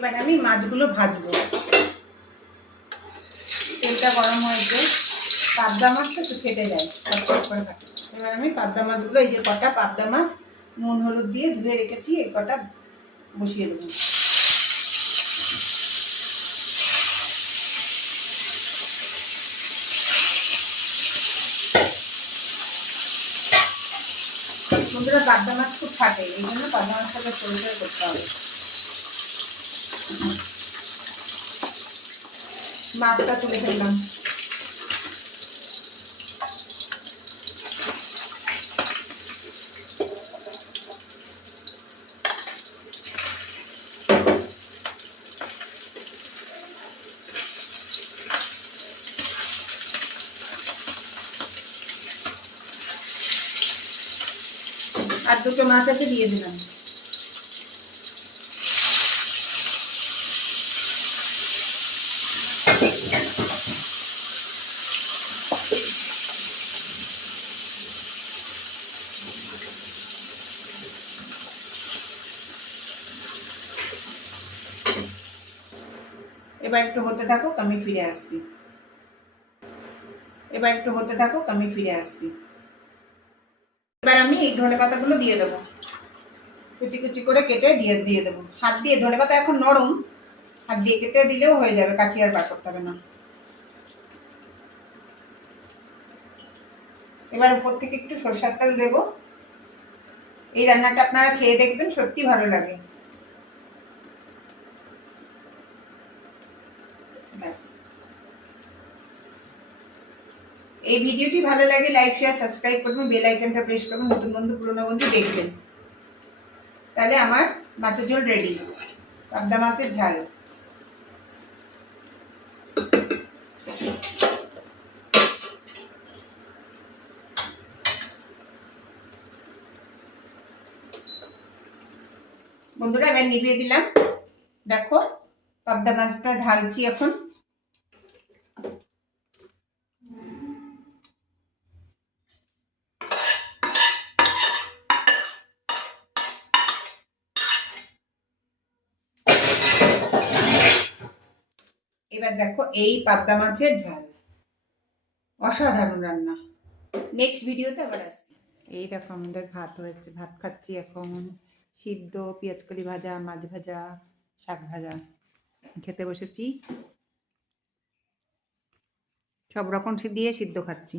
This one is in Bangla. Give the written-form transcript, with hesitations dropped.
এবার আমি মাছগুলো ভাজবো। তেলটা গরম হয়েছে, পাবদা মাছ তো একটু কেটে যায়, করে কাটে। এবার আমি পাবদা মাছগুলো, এই যে কটা পাবদা মাছ নুন হলুদ দিয়ে ধুয়ে রেখেছি, এই কটা বসিয়ে দেবো। বন্ধুরা, পাবদা মাছ খুব ফাটে, এই জন্য পাবদা মাছটাকে পরিষ্কার করতে হবে। মাছটা তুলে ফেললাম। আর দুটো মাছ আছে, দিয়ে দিলাম। এবার একটু হতে থাকুক, আমি ফিরে আসছি। এবার আমি এই ধনেপাতাগুলো দিয়ে দেবো, কুচি কুচি করে কেটে দিয়ে দেবো। হাত দিয়ে, ধনেপাতা এখন নরম, হাত দিয়ে কেটে দিলেও হয়ে যাবে, কাঁচি আর বার করতে হবে না। এবার উপর থেকে একটু সরষের তেল দেবো। এই রান্নাটা আপনারা খেয়ে দেখবেন, সত্যি ভালো লাগে। ব্যাস, এই ভিডিওটি ভালো লাগে লাইক শেয়ার সাবস্ক্রাইব করবেন, বেল আইকনটা প্রেস করবেন, নতুন বন্ধু পুরনো বন্ধু দেখবেন। তাহলে আমার মাছের ঝোল রেডি, পাবদা মাছের ঝাল। বন্ধুরা, এবার নিভিয়ে দিলাম। দেখো, পাবদা মাছটা ঢালছি এখন। এবার দেখো, এই পাবদা মাছের ঝাল, অসাধারণ রান্না। নেক্সট ভিডিওতে আবার আসছি। এই দেখো, আমাদের ভাত হয়েছে, ভাত খাচ্ছি এখন। সিদ্ধ, পেঁয়াজকলি ভাজা, মাছ ভাজা, শাক ভাজা, খেতে বসেছি। সব রকম দিয়ে সিদ্ধ খাচ্ছি।